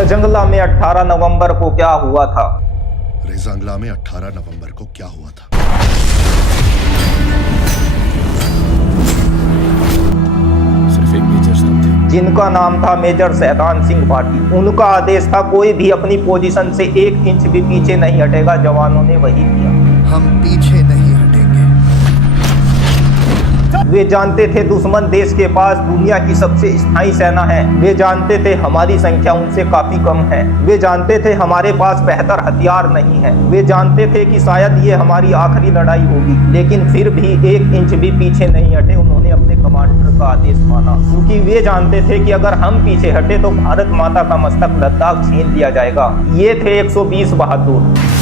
रजंगला में 18 नवंबर को क्या हुआ था? रेजांगला में 18 नवंबर को क्या हुआ था? सिर्फ एक मेजर साहब थे जिनका नाम था मेजर शैतान सिंह भाटी। उनका आदेश था कोई भी अपनी पोजीशन से 1 इंच भी पीछे नहीं हटेगा। जवानों ने वही किया। हम पीछे नहीं हटेंगे। वे जानते थे दुश्मन देश के पास दुनिया की सबसे स्थायी सेना है। वे जानते थे हमारी संख्या उनसे काफी कम है। वे जानते थे हमारे पास बेहतर हथियार नहीं है। वे जानते थे कि शायद ये हमारी आखिरी लड़ाई होगी, लेकिन फिर भी 1 इंच भी पीछे नहीं हटे। उन्होंने अपने कमांडर का आदेश माना, क्योंकि वे जानते थे कि अगर हम पीछे हटे तो भारत माता का मस्तक लद्दाख छीन लिया जाएगा। ये थे 120 बहादुर।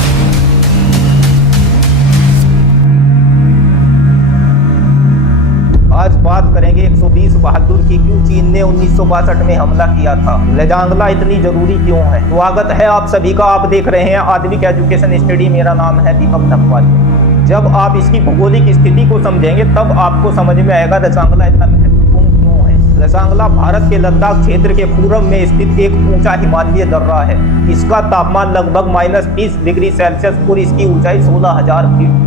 आज बात करेंगे 120 बहादुर की, क्यों चीन ने 1962 में हमला किया था। रजांगला इतनी जरूरी क्यों है। स्वागत है आप सभी का। आप देख रहे हैं आधुनिक एजुकेशन स्टडी। मेरा नाम है दीपक धकवाली। जब आप इसकी भौगोलिक स्थिति को समझेंगे तब आपको समझ में आएगा रजांगला इतना महत्वपूर्ण क्यों है। रजांगला भारत के लद्दाख क्षेत्र के पूर्व में स्थित एक ऊंचा हिमालयी दर्रा है। इसका तापमान लगभग -30 डिग्री सेल्सियस और इसकी ऊंचाई 16,000 फीट।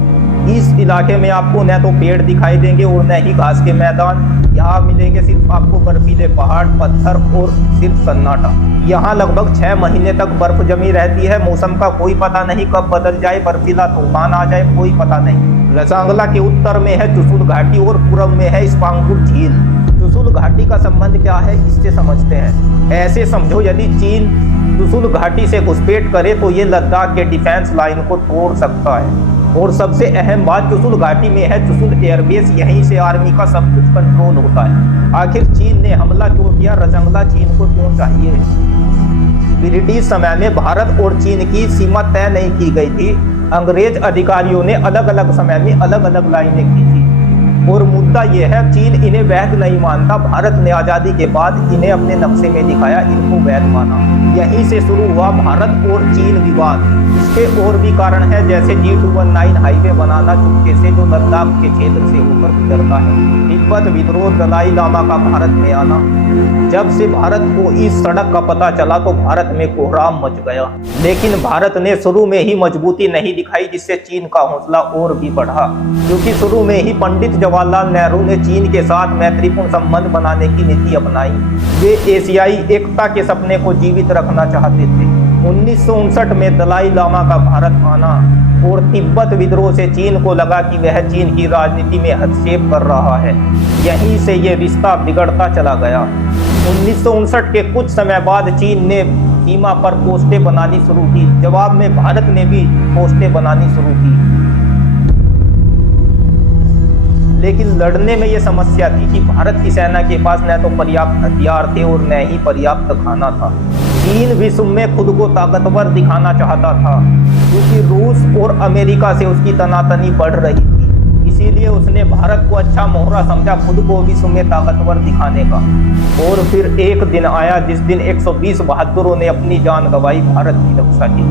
इस इलाके में आपको न तो पेड़ दिखाई देंगे और न ही घास के मैदान। यहाँ मिलेंगे सिर्फ आपको बर्फीले पहाड़, पत्थर और सिर्फ सन्नाटा। यहाँ लगभग 6 महीने तक बर्फ जमी रहती है। मौसम का कोई पता नहीं, कब बदल जाए, बर्फीला तूफान आ जाए, कोई पता नहीं। रजांगला के उत्तर में है चुशुल घाटी और पूर्व में है स्पांगुर झील। चुशुल घाटी का संबंध क्या है, इससे समझते हैं। ऐसे समझो, यदि चीन चुशुल घाटी से घुसपैठ करे तो ये लद्दाख के डिफेंस लाइन को तोड़ सकता है। और सबसे अहम बात, चुशुल घाटी में है चुशुल एयरबेस। यहीं से आर्मी का सब कुछ कंट्रोल होता है। आखिर चीन ने हमला क्यों किया? रजांगला चीन को क्यों चाहिए? ब्रिटिश समय में भारत और चीन की सीमा तय नहीं की गई थी। अंग्रेज अधिकारियों ने अलग अलग समय में अलग अलग लाइनें की थी। और मुद्दा यह है, चीन इन्हें वैध नहीं मानता। भारत ने आजादी के बाद इन्हें अपने नक्शे में दिखाया, इनको वैध माना। यहीं से शुरू हुआ भारत और चीन विवाद। इसके और भी कारण है, जैसे G219 हाईवे बनाना चुपके से जो लद्दाख के क्षेत्र से होकर गुजरता है, तिब्बत विद्रोह, दलाई लामा का भारत में आना। जब से भारत को इस सड़क का पता चला तो भारत में कोहराम मच गया। लेकिन भारत ने शुरू में ही मजबूती नहीं दिखाई, जिससे चीन का हौसला और भी बढ़ा। क्योंकि शुरू में ही पंडित जवाहरलाल नेहरू ने चीन के साथ मैत्रीपूर्ण संबंध बनाने की नीति अपनाई। वे एशियाई एकता के सपने को जीवित रखना चाहते थे। 1959 में दलाई लामा का भारत आना और तिब्बत विद्रोह से चीन को लगा कि वह चीन की राजनीति में हस्तक्षेप कर रहा है। यहीं से ये रिश्ता बिगड़ता चला गया। 1959 के कुछ समय बाद चीन ने सीमा पर पोस्टें बनानी शुरू की। जवाब में भारत ने भी पोस्टें बनानी शुरू की। लेकिन लड़ने में ये समस्या थी कि भारत की सेना के पास न तो पर्याप्त हथियार थे और न ही पर्याप्त खाना था। चीन विश्व में खुद को ताकतवर दिखाना चाहता था, क्योंकि रूस और अमेरिका से उसकी तनातनी बढ़ रही थी। इसीलिए उसने भारत को अच्छा मोहरा समझा खुद को विश्व में ताकतवर दिखाने का। और फिर एक दिन आया जिस दिन 120 बहादुरों ने अपनी जान गंवाई भारत की रक्षा की।